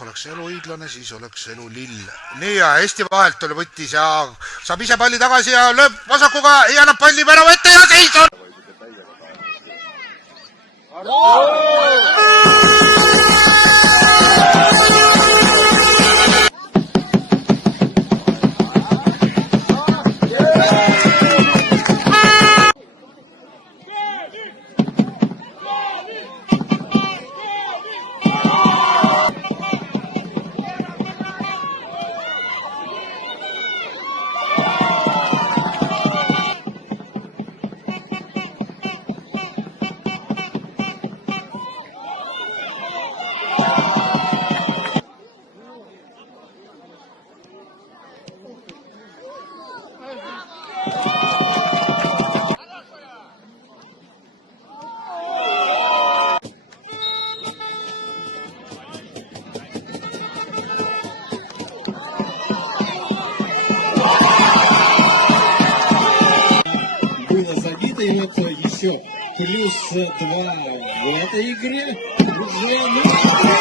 oleks elu õiglane, siis oleks elu lill. Nii ja Eesti vahelt tuli võttis ja saab ise palli tagasi ja lööb vasakuga ja annab palli värava ette ja seis on! Было забито, и вот еще плюс 2 в этой игре. Уже